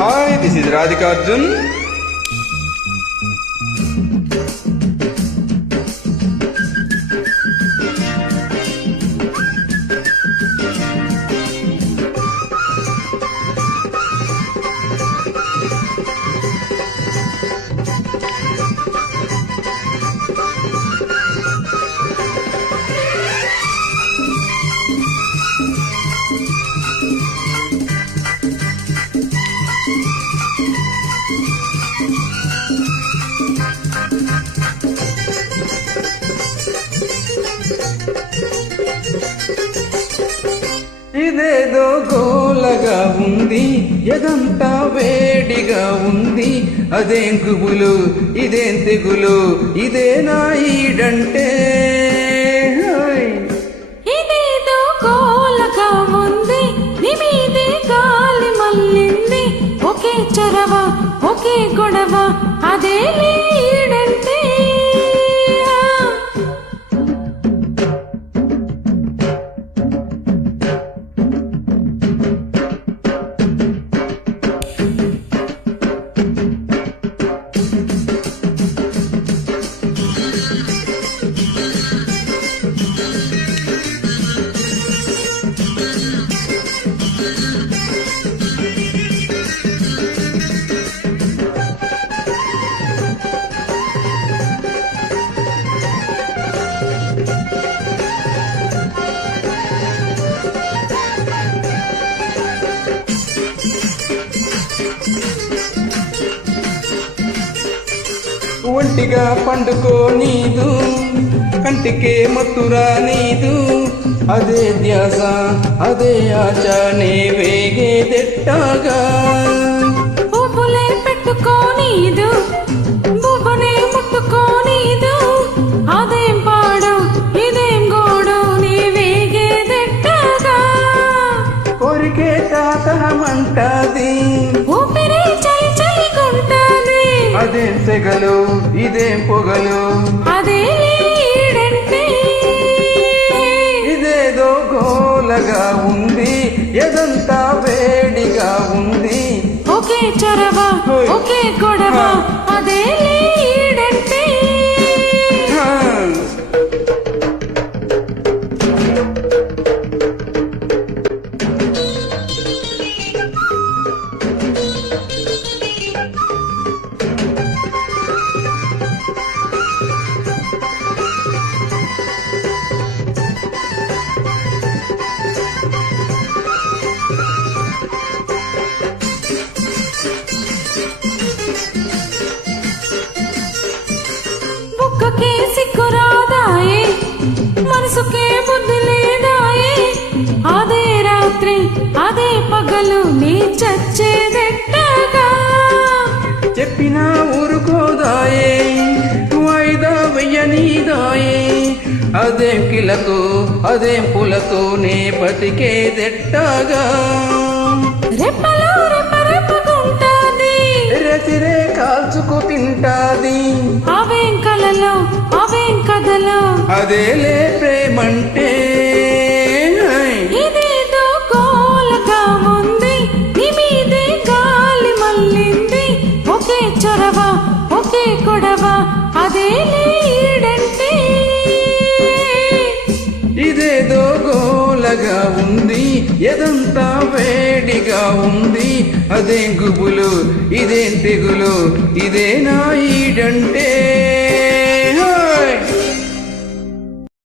Hi, this is Radhikarjun. ఇదేదో గోలగా ఉంది, ఎదంతా వేడిగా ఉంది. అదేం గుబులు, ఇదేం తెగులు, ఇదేనా ఈడంటే. ఇదేదో గోలగా ఉంది, నీ మీదే గాలి మల్లింది. ఒకే చొరవ, ఒకే గొడవ, అదే ఈడంటే. ఒంటిగా పండుకో నీదు, కంటికే మత్తురా నీదు. అదే ధ్యాస, అదే ఆశ, నే వేగేదెట్టాగా. పువ్వులే పెట్టుకోనీదు, పువ్వునే ముట్టుకోనీదు. అదేం పాడు, ఇదేం గోడు, నీ వేగేదెట్టాగా. కోరికే తాతమంటాది, ఊపిరే చలి చలిగుంటాది. అదేం తెగలు, ఇదేం పొగలు, అదే ఈడంటే. ఇదేదో గోలగా ఉంది, ఎదంతా వేడిగా ఉంది. ఒకే చొరవ, ఒకే గొడవ, అదే ఈడంటే. బుక్కకే సిక్కురాదాయే, మనసుకే బుద్ధి లేదాయే. అదే రాత్రి, అదే పగలు, నీ చచ్చేదెట్టాగా. చెప్పినా ఊరుకోదాయే, వాయిదా వెయ్యనీదాయే. అదేం కిలకు, అదేం పులకు, నే బతికేదెట్టాగా. రెప్పలో రెప్పరెప్పగుంటాది, రెసిరే కాల్చుకు తింటాది. అవేం కలలో, అవేం కథలో, అదేలే ప్రేమంటే. ఇదేదో గోలగా ఉంది, నీ మీదే గాలి మల్లింది. ఒకే చొరవ, ఒకే గొడవ, అదే ఈడంటే. ఇదేదో గోలగా ఉంది, ఎదంతా వేడిగా ఉంది. అదేం గుబులు, ఇదేం తెగులు, ఇదేనా ఈడంటే.